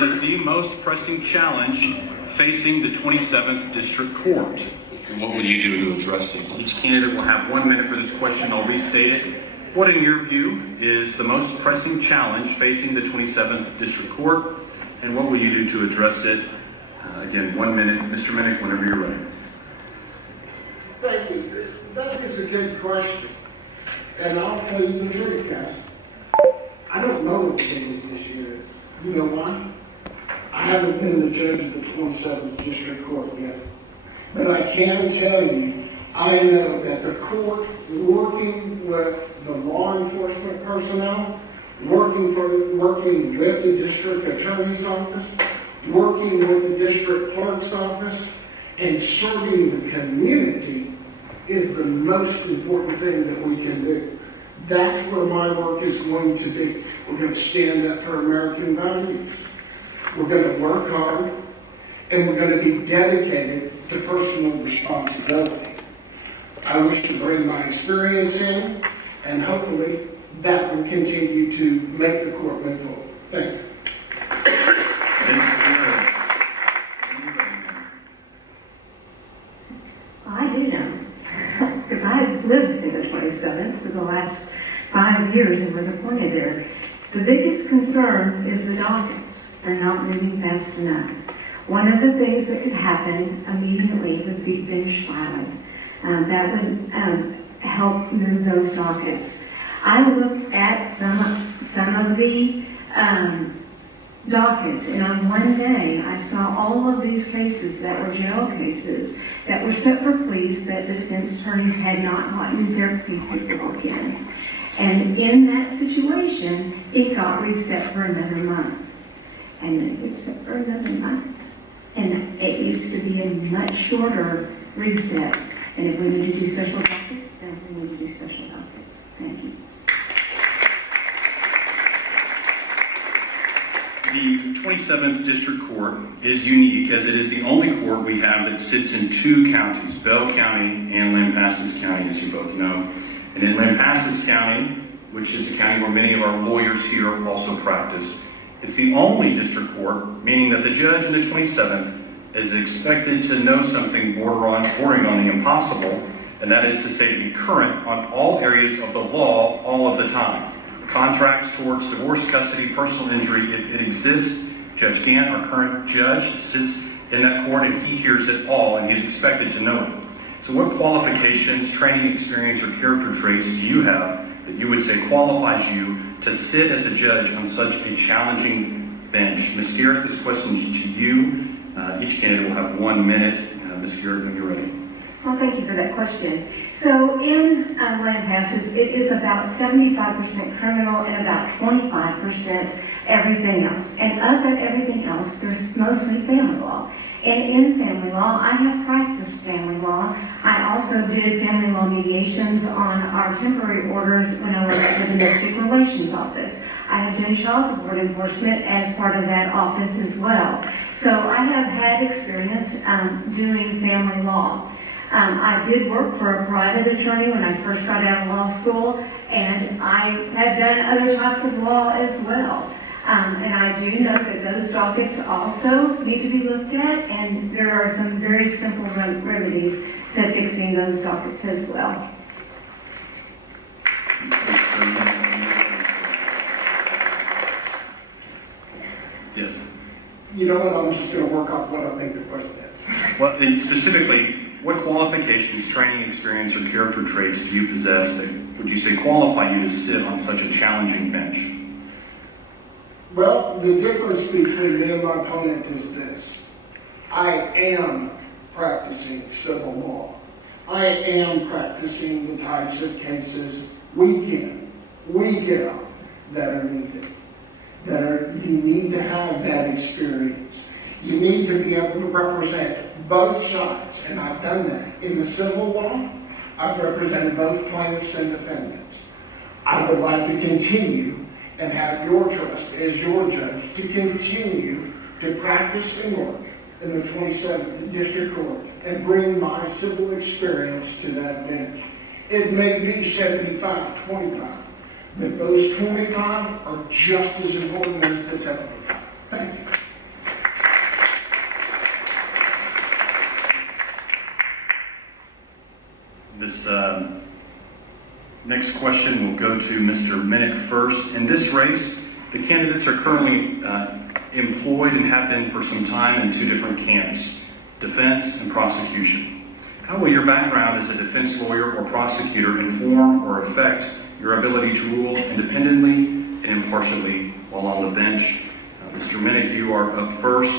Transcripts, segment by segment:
is the most pressing challenge facing the 27th District Court? And what will you do to address it? Each candidate will have 1 minute for this question. I'll restate it. What, in your view, is the most pressing challenge facing the 27th District Court? And what will you do to address it? Again, 1 minute. Mr. Minnick, whenever you're ready. Thank you. That is a good question. And I'll tell you the truth, guys. I don't know what the game this year is. You know why? I haven't been the judge of the 27th District Court yet. But I can tell you, I know that the court, working with the law enforcement personnel, working with the district attorney's office, working with the district clerk's office, and serving the community is the most important thing that we can do. That's where my work is going to be. We're going to stand up for American values. We're going to work hard, and we're going to be dedicated to personal responsibility. I wish to bring my experience in, and hopefully that will continue to make the court move forward. Thank you. I do know, because I've lived in the 27th for the last 5 years and was appointed there. The biggest concern is the dockets. They're not moving fast enough. One of the things that could happen immediately would be bench filing. That would help move those dockets. I looked at some of the dockets, and on one day I saw all of these cases that were jail cases that were set for pleas that the defense attorneys had not gotten their plea paperwork in. And in that situation, it got reset for another month. And then it gets set for another month. And it needs to be a much shorter reset. And if we need to do special dockets, then we need to do special dockets. Thank you. The 27th District Court is unique as it is the only court we have that sits in two counties, Bell County and Lampasas County, as you both know. And in Lampasas County, which is the county where many of our lawyers here also practice, it's the only district court, meaning that the judge in the 27th is expected to know something bordering on the impossible, and that is to say be current on all areas of the law all of the time. Contracts towards divorce, custody, personal injury, if it exists. Judge Gant, our current judge, sits in that court and he hears it all and he's expected to know it. So what qualifications, training, experience, or character traits do you have that you would say qualifies you to sit as a judge on such a challenging bench? Ms. Garrett, this question is to you. Each candidate will have 1 minute. Ms. Garrett, when you're ready. Well, thank you for that question. So in Lampasas, it is about 75% criminal and about 25% everything else. And of that everything else, there's mostly family law. And in family law, I have practiced family law. I also did family law mediations on our temporary orders when I worked at the Domestic Relations Office. I have done child support enforcement as part of that office as well. So I have had experience doing family law. I did work for a private attorney when I first got out of law school, and I have done other types of law as well. And I do know that those dockets also need to be looked at, and there are some very simple remedies to fixing those dockets as well. Yes. You know what? I'm just going to work off what I think the question is. Well, specifically, what qualifications, training, experience, or character traits do you possess that would you say qualify you to sit on such a challenging bench? Well, the difference between me and my opponent is this. I am practicing civil law. I am practicing the types of cases we get on that are needed. You need to have that experience. You need to be able to represent both sides, and I've done that. In the civil law, I've represented both plaintiffs and defendants. I would like to continue and have your trust as your judge to continue to practice and work in the 27th District Court and bring my civil experience to that bench. It may be 75-25, but those 25 are just as important as the 75. Thank you. Next question will go to Mr. Minnick first. In this race, the candidates are currently employed and have been for some time in two different camps, defense and prosecution. How will your background as a defense lawyer or prosecutor inform or affect your ability to rule independently and impartially while on the bench? Mr. Minnick, you are up first,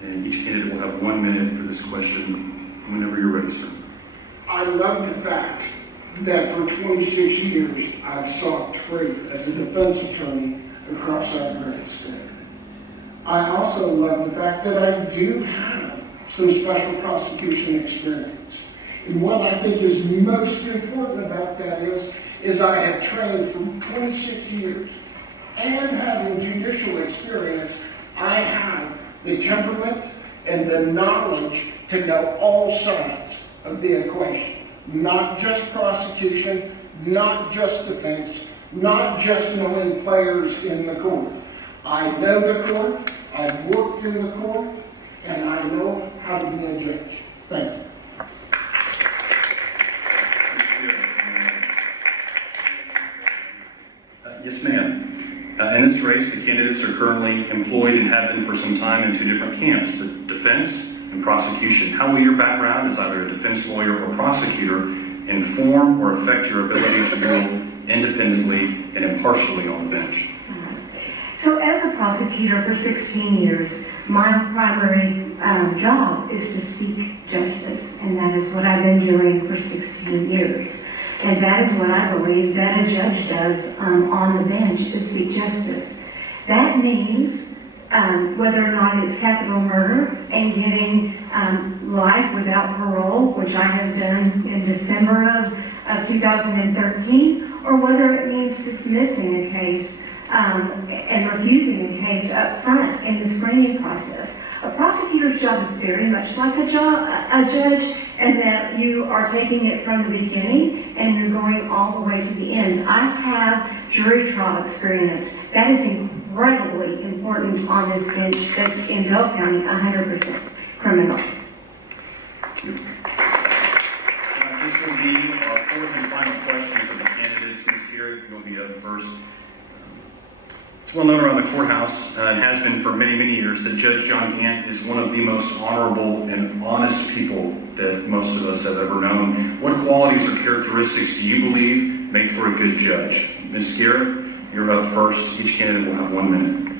and each candidate will have 1 minute for this question whenever you're ready, sir. I love the fact that for 26 years I've sought truth as a defense attorney across our great state. I also love the fact that I do have some special prosecution experience. And what I think is most important about that is I have trained for 26 years, and having judicial experience, I have the temperament and the knowledge to know all sides of the equation. Not just prosecution, not just defense, not just knowing players in the court. I know the court, I've worked in the court, and I know how to be a judge. Thank you. Yes, ma'am. In this race, the candidates are currently employed and have been for some time in two different camps, the defense and prosecution. How will your background as either a defense lawyer or prosecutor inform or affect your ability to rule independently and impartially on the bench? So as a prosecutor for 16 years, my primary job is to seek justice, and that is what I've been doing for 16 years. And that is what I believe that a judge does on the bench, is seek justice. That means whether or not it's capital murder and getting life without parole, which I have done in December of 2013, or whether it means dismissing a case and refusing a case up front in the screening process. A prosecutor's job is very much like a judge, and that you are taking it from the beginning and you're going all the way to the end. I have jury trial experience. That is incredibly important on this bench that's in Bell County, 100% criminal. This will be our fourth and final question for the candidates. Ms. Garrett, you'll be up first. It's well known around the courthouse, and has been for many, many years, that Judge John Gant is one of the most honorable and honest people that most of us have ever known. What qualities or characteristics do you believe make for a good judge? Ms. Garrett, you're up first. Each candidate will have 1 minute.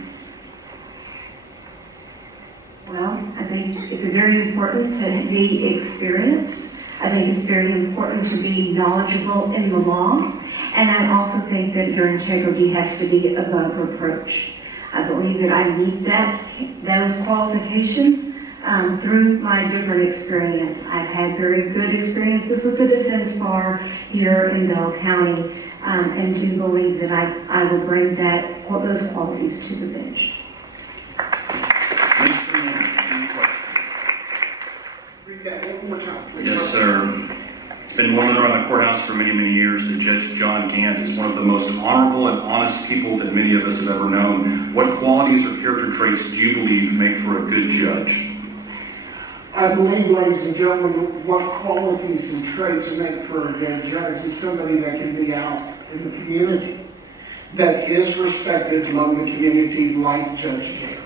Well, I think it's very important to be experienced. I think it's very important to be knowledgeable in the law. And I also think that your integrity has to be above reproach. I believe that I meet those qualifications through my different experience. I've had very good experiences with the defense bar here in Bell County, and do believe that I will bring those qualities to the bench. Read that one more time, please. Yes, sir. It's been well known around the courthouse for many, many years that Judge John Gant is one of the most honorable and honest people that many of us have ever known. What qualities or character traits do you believe make for a good judge? I believe, ladies and gentlemen, what qualities and traits make for a good judge is somebody that can be out in the community, that is respected among the community like Judge Gant.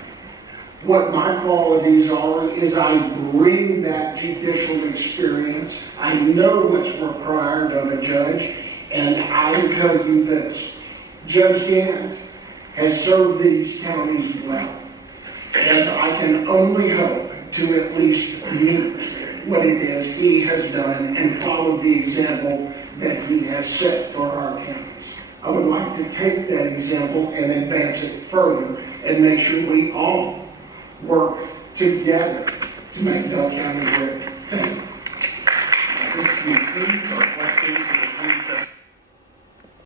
What my qualities are is I bring that judicial experience. I know what's required of a judge, and I tell you this, Judge Gant has served these counties well, and I can only hope to at least meet what it is he has done and follow the example that he has set for our counties. I would like to take that example and advance it further and make sure we all work together to make Bell County great. Thank you. This concludes our questions for the 27th.